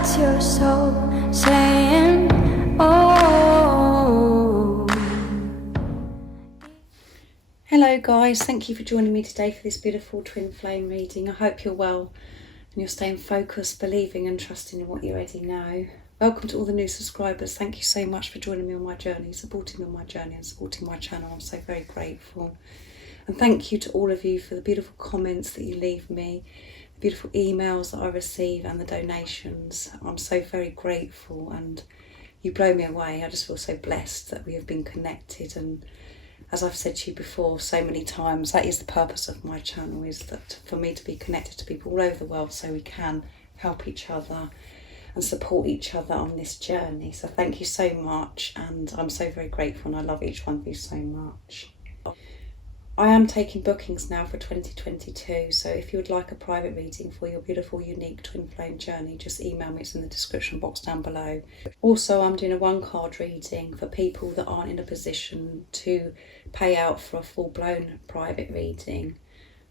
That's your soul saying, oh. Hello guys, thank you for joining me today for this beautiful twin flame reading. I hope you're well and you're staying focused, believing and trusting in what you already know. Welcome to all the new subscribers. Thank you so much for joining me on my journey, supporting me on my journey and supporting my channel. I'm so very grateful. And thank you to all of you for the beautiful comments that you leave me, the beautiful emails that I receive and the donations. I'm so very grateful and you blow me away. I just feel so blessed that we have been connected, and as I've said to you before so many times, that is the purpose of my channel, is that for me to be connected to people all over the world so we can help each other and support each other on this journey. So thank you so much, and I'm so very grateful and I love each one of you so much. I am taking bookings now for 2022, so if you would like a private reading for your beautiful, unique twin flame journey, just email me, it's in the description box down below. Also, I'm doing a one-card reading for people that aren't in a position to pay out for a full-blown private reading.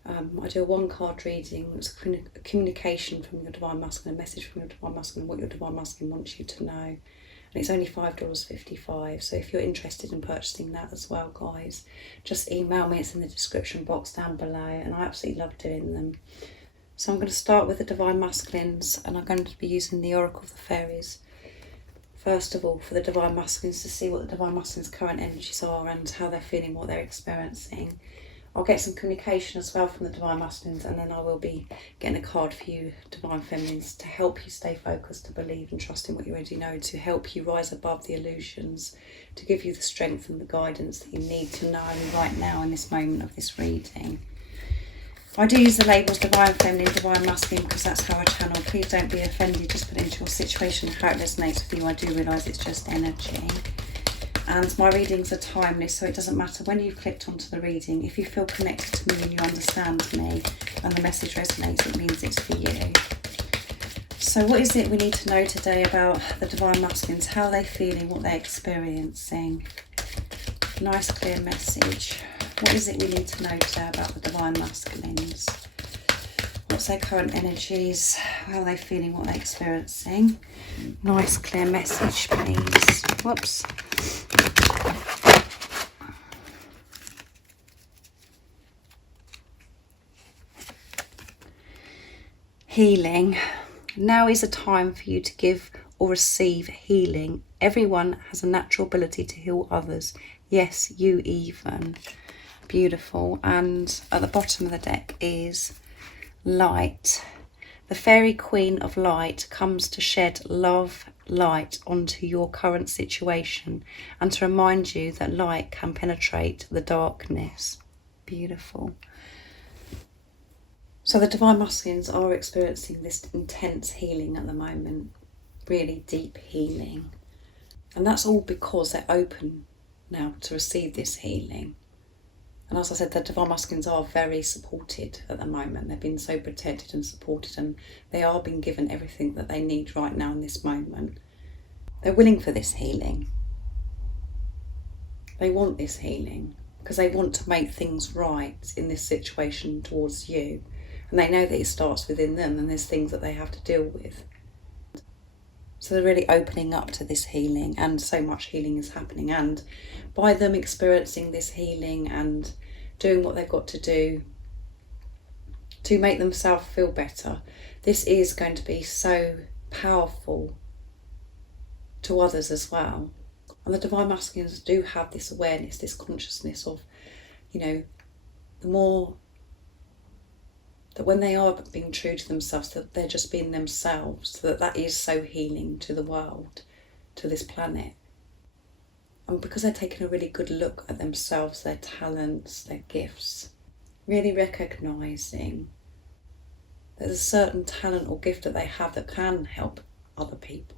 I do a one-card reading. It's a communication from your Divine Masculine, a message from your Divine Masculine, what your Divine Masculine wants you to know. And it's only $5.55, so if you're interested in purchasing that as well, guys, just email me, it's in the description box down below, and I absolutely love doing them. So I'm going to start with the Divine Masculines, and I'm going to be using the Oracle of the Fairies. First of all, for the Divine Masculines, to see what the Divine Masculines' current energies are and how they're feeling, what they're experiencing. I'll get some communication as well from the Divine Masculines, and then I will be getting a card for you Divine Feminines to help you stay focused, to believe and trust in what you already know, to help you rise above the illusions, to give you the strength and the guidance that you need to know right now in this moment of this reading. I do use the labels Divine Feminine, Divine Masculine because that's how I channel. Please don't be offended, just put it into your situation how it resonates with you. I do realise it's just energy. And my readings are timeless, so it doesn't matter when you've clicked onto the reading. If you feel connected to me and you understand me and the message resonates, it means it's for you. So what is it we need to know today about the Divine Masculines? How are they feeling, what they're experiencing? Nice clear message. What is it we need to know today about the Divine Masculines? What's their current energies? How are they feeling, what they're experiencing? Nice clear message, please. Whoops. Healing. Now is a time for you to give or receive healing. Everyone has a natural ability to heal others. Yes, you even. Beautiful. And at the bottom of the deck is light. The fairy queen of light comes to shed light onto your current situation and to remind you that light can penetrate the darkness. Beautiful. So the Divine Masculines are experiencing this intense healing at the moment, really deep healing. And that's all because they're open now to receive this healing. And as I said, the Divine Masculines are very supported at the moment. They've been so protected and supported, and they are being given everything that they need right now in this moment. They're willing for this healing. They want this healing because they want to make things right in this situation towards you. And they know that it starts within them and there's things that they have to deal with. So they're really opening up to this healing, and so much healing is happening. And by them experiencing this healing and doing what they've got to do to make themselves feel better, this is going to be so powerful to others as well. And the Divine Masculines do have this awareness, this consciousness of, you know, the more that when they are being true to themselves, that they're just being themselves, that is so healing to the world, to this planet. And because they're taking a really good look at themselves, their talents, their gifts, really recognising that there's a certain talent or gift that they have that can help other people,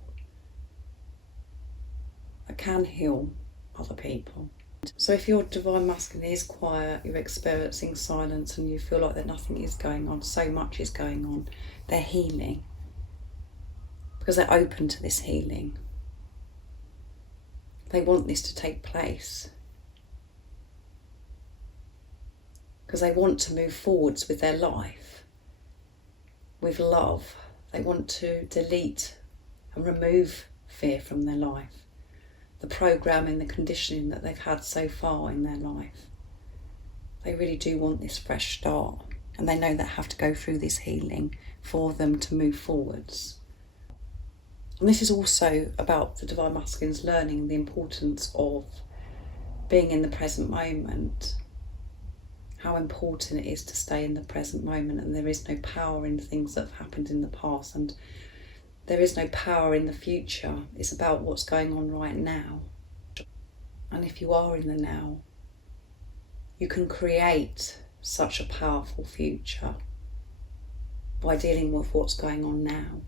that can heal other people. So if your Divine Masculine is quiet, you're experiencing silence and you feel like that nothing is going on, so much is going on, they're healing because they're open to this healing. They want this to take place because they want to move forwards with their life, with love. They want to delete and remove fear from their life, the programming, the conditioning that they've had so far in their life. They really do want this fresh start, and they know they have to go through this healing for them to move forwards. And this is also about the Divine Masculines learning the importance of being in the present moment, how important it is to stay in the present moment, and there is no power in things that have happened in the past, and there is no power in the future. It's about what's going on right now. And if you are in the now, you can create such a powerful future by dealing with what's going on now.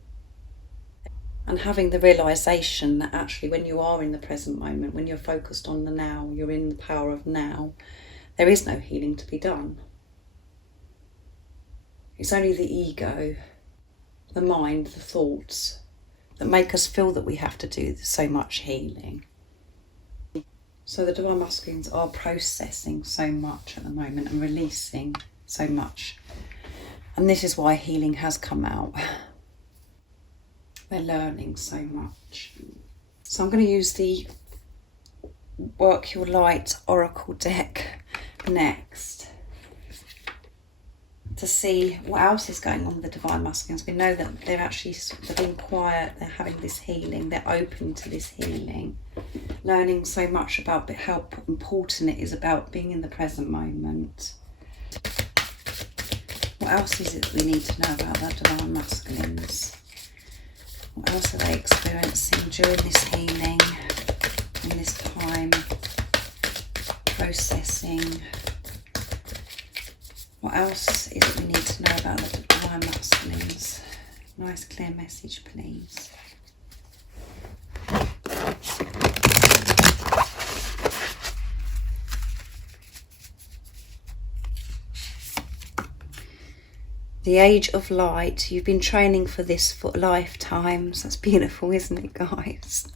And having the realisation that actually when you are in the present moment, when you're focused on the now, you're in the power of now, there is no healing to be done. It's only the ego, the mind, the thoughts that make us feel that we have to do so much healing. So the Divine Masculines are processing so much at the moment and releasing so much. And this is why healing has come out. They're learning so much. So I'm going to use the Work Your Light Oracle deck next to see what else is going on with the Divine Masculines. We know that they're being quiet, they're having this healing, they're open to this healing, learning so much about how important it is about being in the present moment. What else is it we need to know about the Divine Masculines? What else are they experiencing during this healing, in this time, processing? What else is it we need to know about the Divine Masculines? Nice clear message, please. The Age of Light. You've been training for this for lifetimes. That's beautiful, isn't it, guys?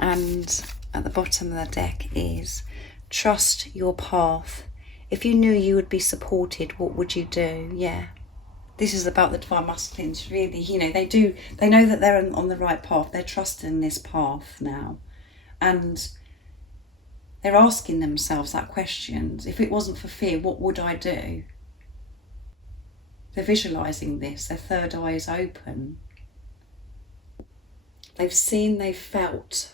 And at the bottom of the deck is trust your path. If you knew you would be supported, what would you do? Yeah. This is about the Divine Masculines, really. You know, they know that they're on the right path. They're trusting this path now. And they're asking themselves that question. If it wasn't for fear, what would I do? They're visualising this. Their third eye is open. They've seen, they've felt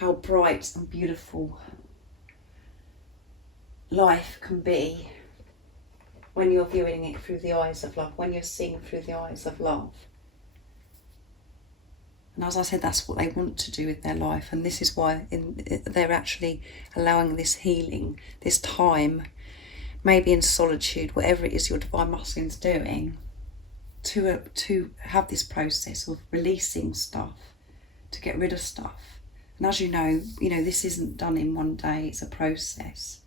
how bright and beautiful life can be when you're viewing it through the eyes of love, when you're seeing through the eyes of love. And as I said, that's what they want to do with their life, and this is why they're actually allowing this healing, this time, maybe in solitude, whatever it is your Divine Masculine's doing, to have this process of releasing stuff, to get rid of stuff. And as you know, this isn't done in one day, it's a process.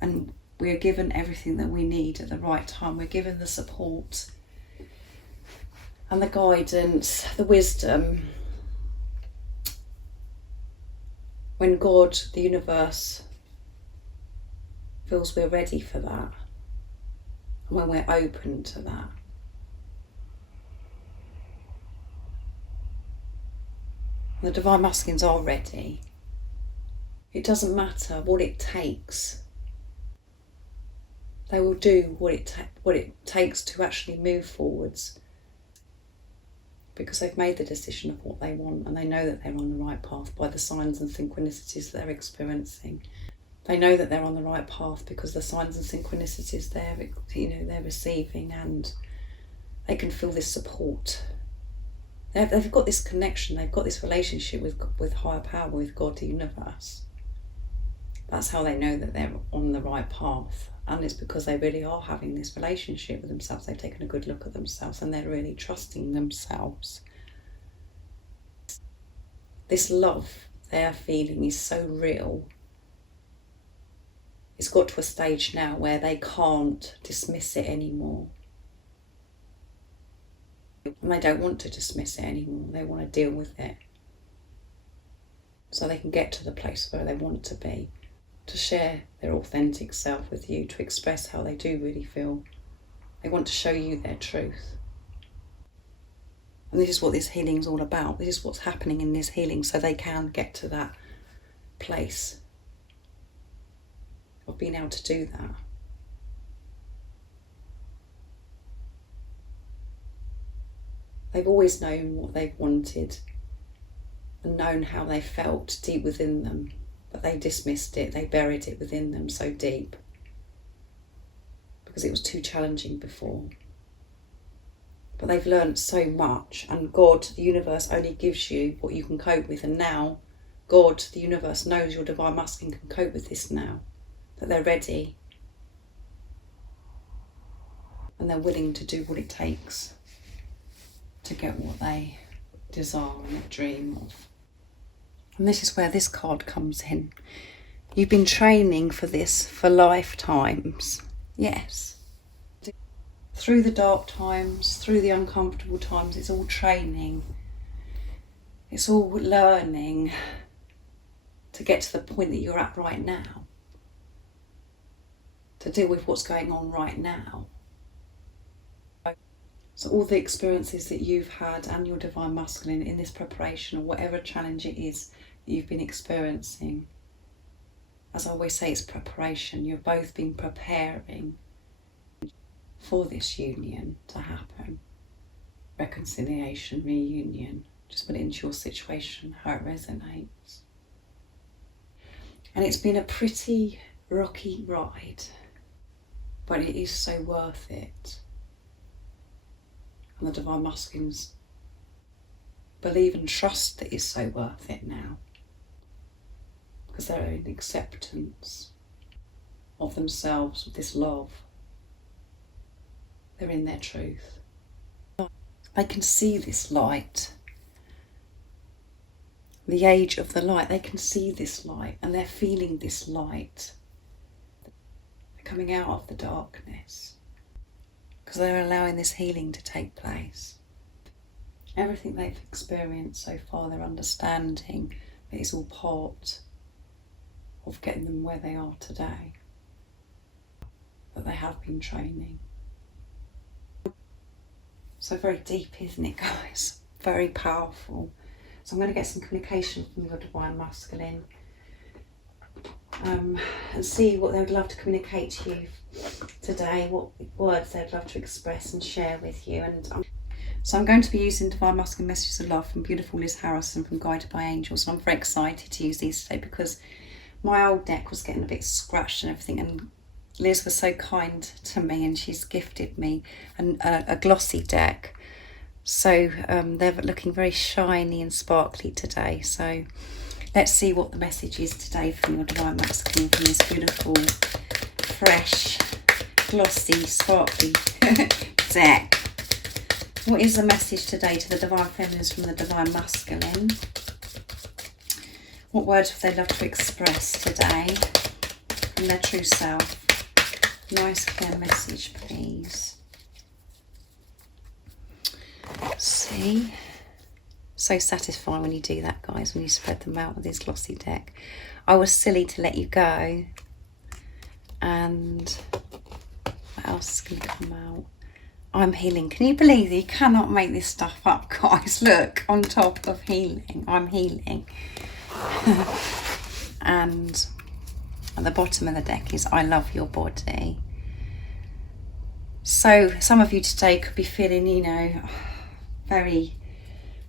And we are given everything that we need at the right time. We're given the support and the guidance, the wisdom. When God, the universe, feels we're ready for that, and when we're open to that. The Divine Masculines are ready. It doesn't matter what it takes. They will do what it takes to actually move forwards, because they've made the decision of what they want, and they know that they're on the right path by the signs and synchronicities they're experiencing. They know that they're on the right path because the signs and synchronicities they're receiving, and they can feel this support. They've got this connection, they've got this relationship with higher power, with God, the universe. That's how they know that they're on the right path, and it's because they really are having this relationship with themselves. They've taken a good look at themselves and they're really trusting themselves. This love they're feeling is so real. It's got to a stage now where they can't dismiss it anymore. And they don't want to dismiss it anymore. They want to deal with it, so they can get to the place where they want to be, to share their authentic self with you, to express how they do really feel. They want to show you their truth. And this is what this healing is all about. This is what's happening in this healing, so they can get to that place of being able to do that. They've always known what they've wanted and known how they felt deep within them, but they dismissed it, they buried it within them so deep because it was too challenging before. But they've learned so much, and God, the universe, only gives you what you can cope with. And now God, the universe, knows your divine masculine can cope with this now, that they're ready and they're willing to do what it takes to get what they desire and dream of. And this is where this card comes in. You've been training for this for lifetimes. Yes. Through the dark times, through the uncomfortable times, it's all training. It's all learning to get to the point that you're at right now. To deal with what's going on right now. So all the experiences that you've had and your divine masculine in this preparation, or whatever challenge it is that you've been experiencing, as I always say, it's preparation. You've both been preparing for this union to happen. Reconciliation, reunion. Just put it into your situation, how it resonates. And it's been a pretty rocky ride, but it is so worth it. And the divine masculines believe and trust that it's so worth it now, because they're in acceptance of themselves, of this love. They're in their truth. They can see this light, the age of the light. They can see this light and they're feeling this light. They're coming out of the darkness because they're allowing this healing to take place. Everything they've experienced so far, they're understanding that it's all part of getting them where they are today. But they have been training. So very deep, isn't it, guys? Very powerful. So I'm going to get some communication from your divine masculine and see what they would love to communicate to you today, what words they'd love to express and share with you. So I'm going to be using divine masculine messages of love from beautiful Liz Harrison from Guided by Angels. So I'm very excited to use these today because my old deck was getting a bit scratched and everything, and Liz was so kind to me and she's gifted me a glossy deck. So they're looking very shiny and sparkly today. So let's see what the message is today from your divine masculine from this beautiful, fresh, glossy, sparkly deck. What is the message today to the divine feminines from the divine masculine? What words would they love to express today from their true self? Nice clear message, please. See? So satisfying when you do that, guys, when you spread them out with this glossy deck. I was silly to let you go. And what else is going to come out? I'm healing. Can you believe that you cannot make this stuff up, guys? Look, on top of healing, I'm healing. And at the bottom of the deck is I love your body. So some of you today could be feeling, you know, very,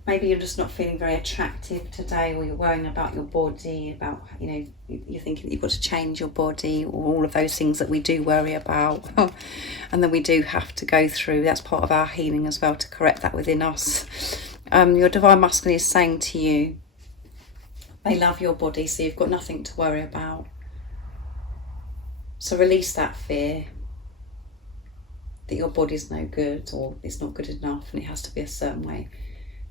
maybe you're just not feeling very attractive today, or you're worrying about your body, about, you know, you're thinking that you've got to change your body, or all of those things that we do worry about and that we do have to go through. That's part of our healing as well, to correct that within us. Your divine masculine is saying to you, they love your body, so you've got nothing to worry about. So release that fear that your body's no good, or it's not good enough and it has to be a certain way.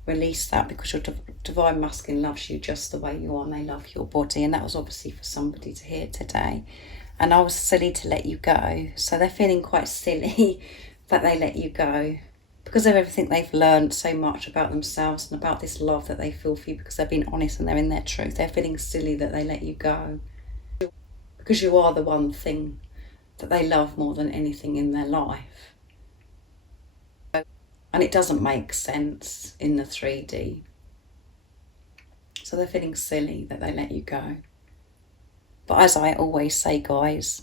Release that, because your divine masculine loves you just the way you are, and they love your body. And that was obviously for somebody to hear today. And I was silly to let you go. So they're feeling quite silly that they let you go, because of everything they've learned so much about themselves and about this love that they feel for you, because they've been honest and they're in their truth. They're feeling silly that they let you go, because you are the one thing that they love more than anything in their life. And it doesn't make sense in the 3D. So they're feeling silly that they let you go. But as I always say, guys,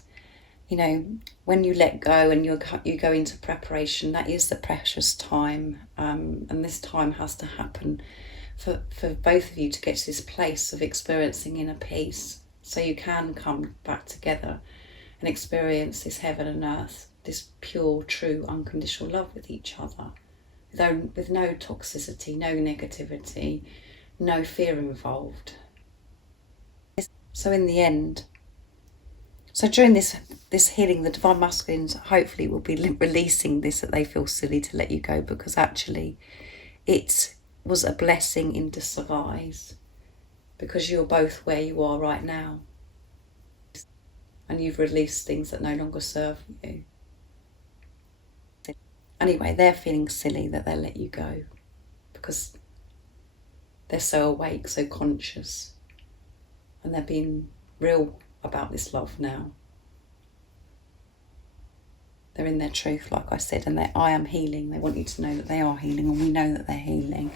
you know, when you let go and you go into preparation, that is the precious time. And this time has to happen for both of you to get to this place of experiencing inner peace, so you can come back together and experience this heaven and earth, this pure, true, unconditional love with each other, with no toxicity, no negativity, no fear involved. So in the end, so during this healing, the Divine Masculines hopefully will be releasing this, that they feel silly to let you go, because actually it was a blessing in disguise, because you're both where you are right now and you've released things that no longer serve you. Anyway, they're feeling silly that they let you go because they're so awake, so conscious, and they're being real about this love now. They're in their truth, like I said, and I am healing. They want you to know that they are healing, and we know that they're healing.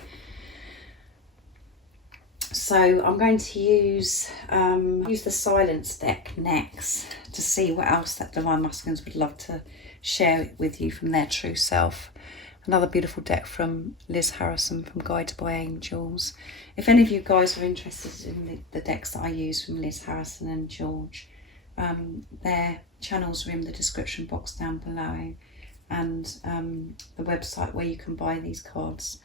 So I'm going to use the silence deck next to see what else that Divine Masculines would love to share with you from their true self. Another beautiful deck from Liz Harrison from Guided by Angels. If any of you guys are interested in the decks that I use from Liz Harrison and George, their channels are in the description box down below, and the website where you can buy these cards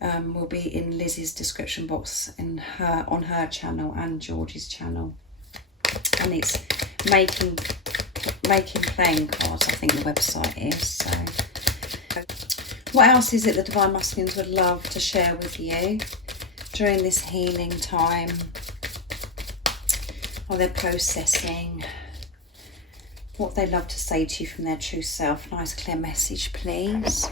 will be in Liz's description box on her channel and George's channel. And it's making playing cards, I think the website is. So what else is it the Divine Masculines would love to share with you during this healing time? Are they processing? What they love to say to you from their true self? Nice clear message, please.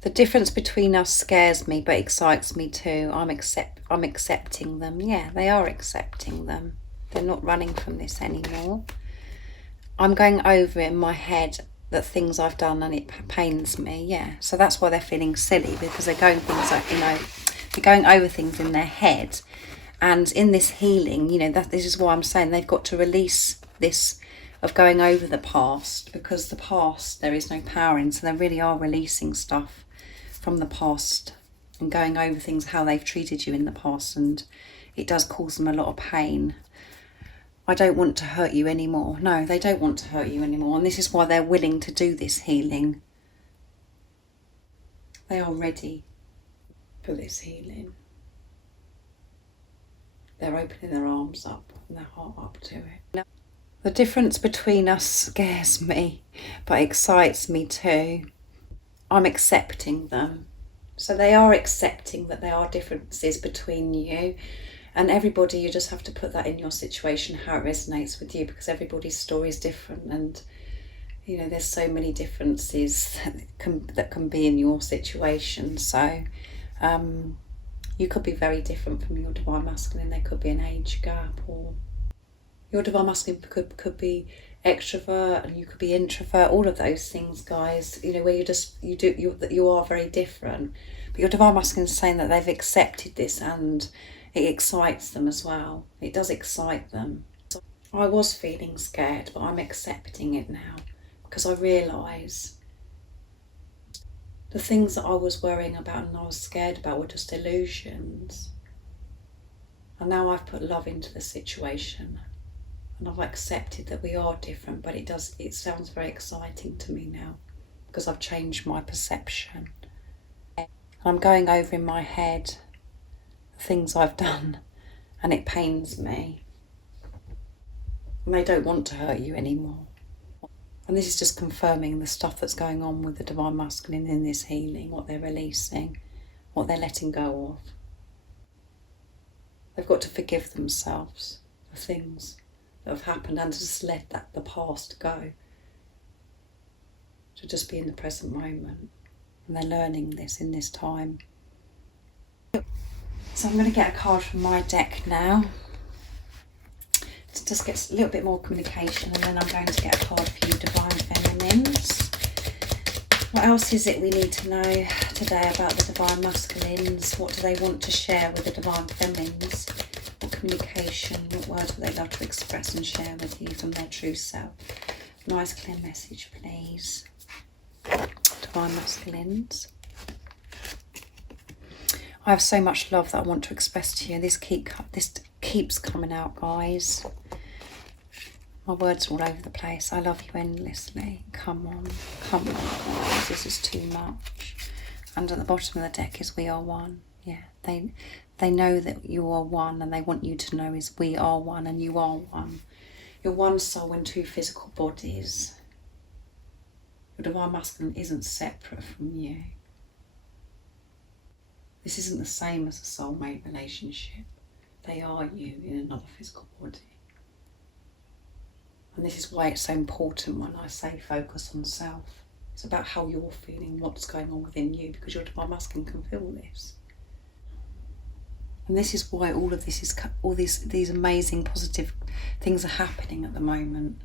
The difference between us scares me but excites me too. I'm accepting them. Yeah, they are accepting them. They're not running from this anymore. I'm going over in my head that things I've done and it pains me. Yeah, so that's why they're feeling silly, because they're going they're going over things in their head. And in this healing, this is why I'm saying they've got to release this of going over the past, because the past there is no power in. So they really are releasing stuff from the past and going over things, how they've treated you in the past, and it does cause them a lot of pain. I don't want to hurt you anymore. No, they don't want to hurt you anymore, and this is why they're willing to do this healing. They are ready for this healing. They're opening their arms up and their heart up to it. The difference between us scares me but excites me too. I'm accepting them. So they are accepting that there are differences between you and everybody. You just have to put that in your situation, how it resonates with you, because everybody's story is different, and there's so many differences that can be in your situation. So you could be very different from your Divine Masculine. There could be an age gap, or your Divine Masculine could be extrovert and you could be introvert. All of those things, guys, where you are very different. But your Divine Masculine is saying that they've accepted this, and it excites them as well. It does excite them. I was feeling scared, but I'm accepting it now, because I realise the things that I was worrying about and I was scared about were just illusions. And now I've put love into the situation, and I've accepted that we are different, but it sounds very exciting to me now, because I've changed my perception. I'm going over in my head the things I've done, and it pains me. And they don't want to hurt you anymore. And this is just confirming the stuff that's going on with the Divine Masculine in this healing, what they're releasing, what they're letting go of. They've got to forgive themselves for things that have happened, and to just let the past go. To just be in the present moment. And they're learning this in this time. So I'm going to get a card from my deck now. to just get a little bit more communication, and then I'm going to get a card for you, Divine Feminines. What else is it we need to know today about the Divine Masculines? What do they want to share with the Divine Feminines? What communication, what words would they love to express and share with you from their true self? Nice clear message, please. Divine Masculines. I have so much love that I want to express to you. This keeps coming out, guys. My words are all over the place. I love you endlessly. Come on, guys. This is too much. And at the bottom of the deck is we are one. Yeah, they know that you are one, and they want you to know is we are one and you are one. You're one soul in two physical bodies. Your Divine Masculine isn't separate from you. This isn't the same as a soulmate relationship. They are you in another physical body. And this is why it's so important when I say focus on self. It's about how you're feeling, what's going on within you, because your Divine Masculine can feel this. And this is why all of this is, all these amazing positive things are happening at the moment.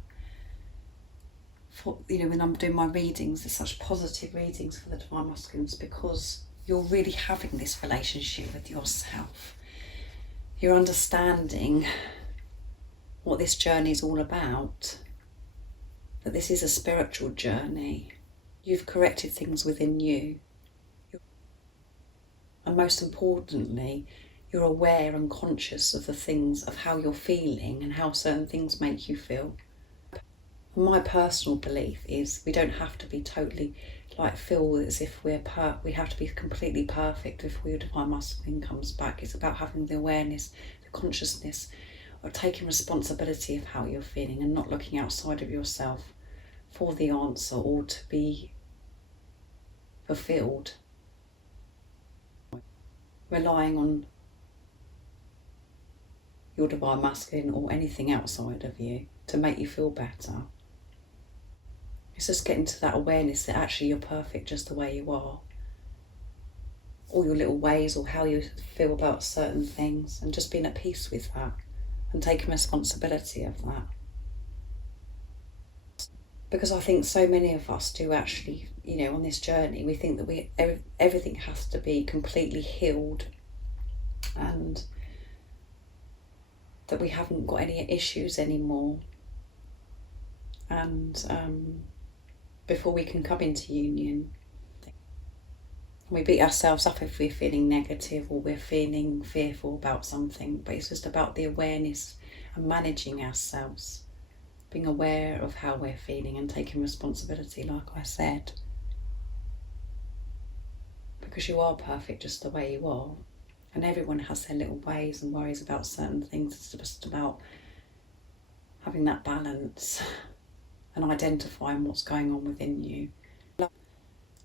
For, you know, when I'm doing my readings, there's such positive readings for the Divine Masculines, because you're really having this relationship with yourself. You're understanding what this journey is all about, that this is a spiritual journey. You've corrected things within you. And most importantly, you're aware and conscious of the things, of how you're feeling and how certain things make you feel. My personal belief is we don't have to be totally feel as if we have to be completely perfect before your Divine Masculine comes back. It's about having the awareness, the consciousness of taking responsibility of how you're feeling and not looking outside of yourself for the answer or to be fulfilled. Relying on your Divine Masculine or anything outside of you to make you feel better. It's just getting to that awareness that actually you're perfect just the way you are. All your little ways or how you feel about certain things, and just being at peace with that and taking responsibility of that. Because I think so many of us do actually, you know, on this journey, we think that everything has to be completely healed and that we haven't got any issues anymore. And before we can come into union, we beat ourselves up if we're feeling negative or we're feeling fearful about something, but it's just about the awareness and managing ourselves, being aware of how we're feeling and taking responsibility, like I said. Because you are perfect just the way you are, and everyone has their little ways and worries about certain things. It's just about having that balance and identifying what's going on within you.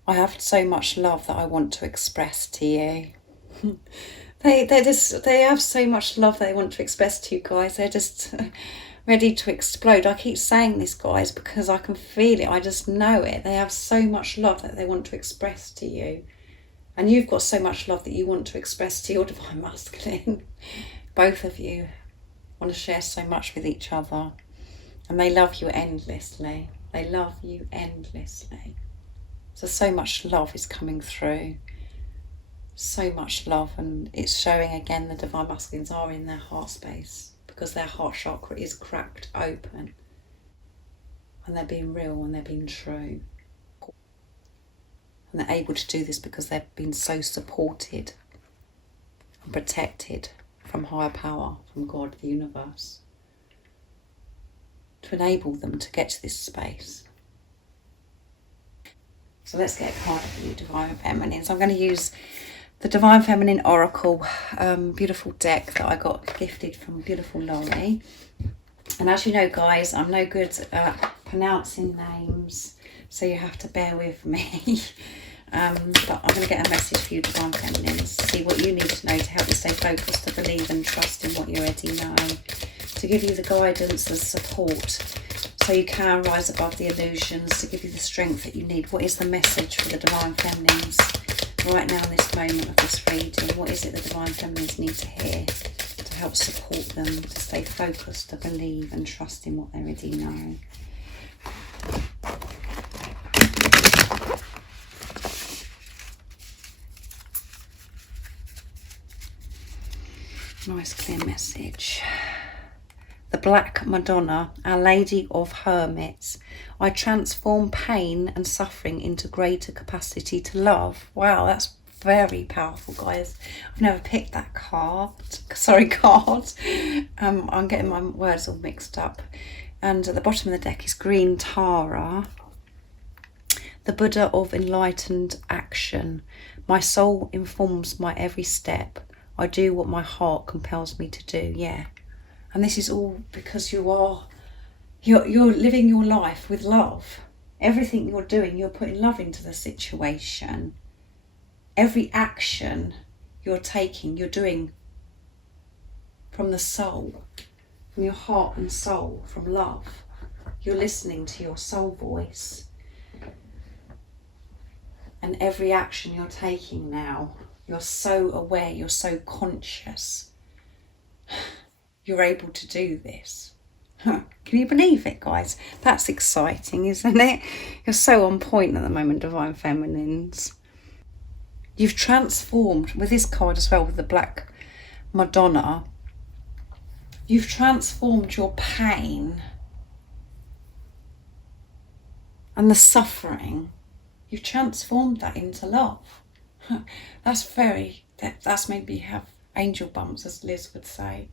I have so much love that I want to express to you. They have so much love that they want to express to you guys. They're just ready to explode. I keep saying this, guys, because I can feel it. I just know it. They have so much love that they want to express to you. And you've got so much love that you want to express to your Divine Masculine. Both of you want to share so much with each other. And they love you endlessly. They love you endlessly. So much love is coming through. So much love. And it's showing again the Divine Masculines are in their heart space, because their heart chakra is cracked open. And they're being real and they're being true. And they're able to do this because they've been so supported and protected from higher power, from God, the universe, to enable them to get to this space. So let's get a card for you, Divine Feminines. I'm going to use the Divine Feminine Oracle, beautiful deck that I got gifted from beautiful Laurie. And as you know, guys, I'm no good at pronouncing names, so you have to bear with me. But I'm going to get a message for you, Divine Feminines, see what you need to know to help you stay focused, to believe and trust in what you already know, to give you the guidance, the support, so you can rise above the illusions, to give you the strength that you need. What is the message for the Divine Feminines right now in this moment of this reading? What is it the Divine Feminines need to hear to help support them to stay focused, to believe and trust in what they already know. Nice clear message. The Black Madonna, Our Lady of Hermits. I transform pain and suffering into greater capacity to love. Wow, that's very powerful, guys. I've never picked that card. I'm getting my words all mixed up. And at the bottom of the deck is Green Tara. The Buddha of Enlightened Action. My soul informs my every step. I do what my heart compels me to do. Yeah. And this is all because you're living your life with love. Everything you're doing, you're putting love into the situation. Every action you're taking, you're doing from the soul, from your heart and soul, from love. You're listening to your soul voice. And every action you're taking now, you're so aware, you're so conscious. You're able to do this. Can you believe it, guys? That's exciting, isn't it? You're so on point at the moment, Divine Feminines. You've transformed, with this card as well, with the Black Madonna, you've transformed your pain and the suffering. You've transformed that into love. That's made me have angel bumps, as Liz would say.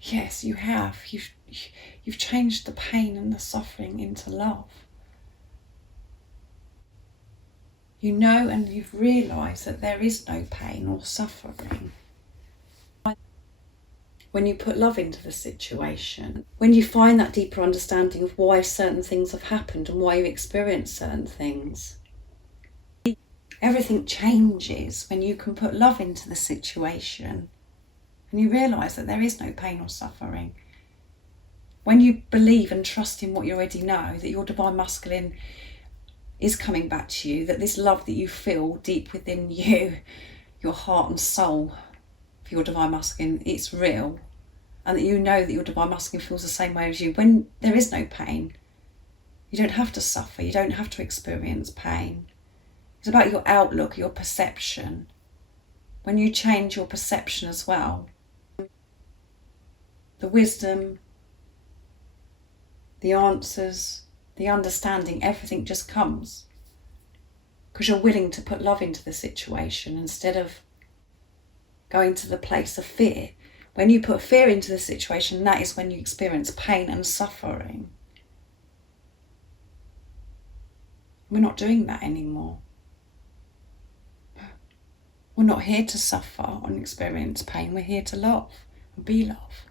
Yes, you have. You've changed the pain and the suffering into love. You know, and you've realised that there is no pain or suffering. When you put love into the situation, when you find that deeper understanding of why certain things have happened and why you experience certain things, everything changes when you can put love into the situation and you realise that there is no pain or suffering. When you believe and trust in what you already know, that your divine masculine is coming back to you, that this love that you feel deep within you, your heart and soul for your divine masculine, it's real, and that you know that your divine masculine feels the same way as you. When there is no pain, you don't have to suffer, you don't have to experience pain. It's about your outlook, your perception. When you change your perception as well, the wisdom, the answers, the understanding, everything just comes. Because you're willing to put love into the situation instead of going to the place of fear. When you put fear into the situation, that is when you experience pain and suffering. We're not doing that anymore. We're not here to suffer and experience pain. We're here to love and be love.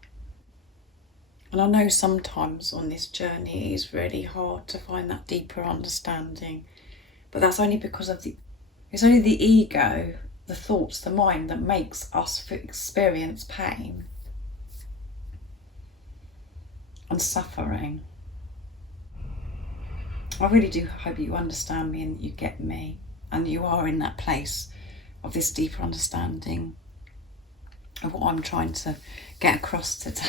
And I know sometimes on this journey it is really hard to find that deeper understanding. But that's only because it's only the ego, the thoughts, the mind that makes us experience pain and suffering. I really do hope you understand me and that you get me and you are in that place of this deeper understanding of what I'm trying to get across today.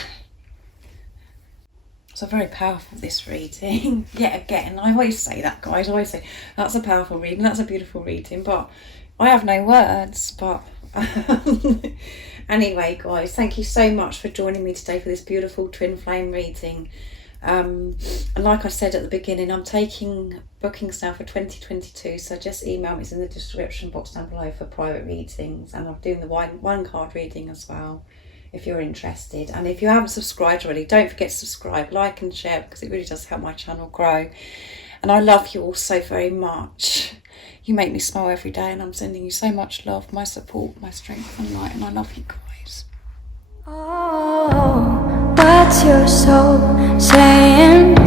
So very powerful, this reading. Yet again, I always say that, guys. I always say that's a powerful reading, that's a beautiful reading, but I have no words. But anyway, guys, thank you so much for joining me today for this beautiful twin flame reading. And like I said at the beginning, I'm taking bookings now for 2022, so just email me, it's in the description box down below for private readings, and I'm doing the one card reading as well if you're interested. And if you haven't subscribed already, don't forget to subscribe, like and share, because it really does help my channel grow. And I love you all so very much. You make me smile every day, and I'm sending you so much love, my support, my strength and light, and I love you guys. Oh, what's your soul saying?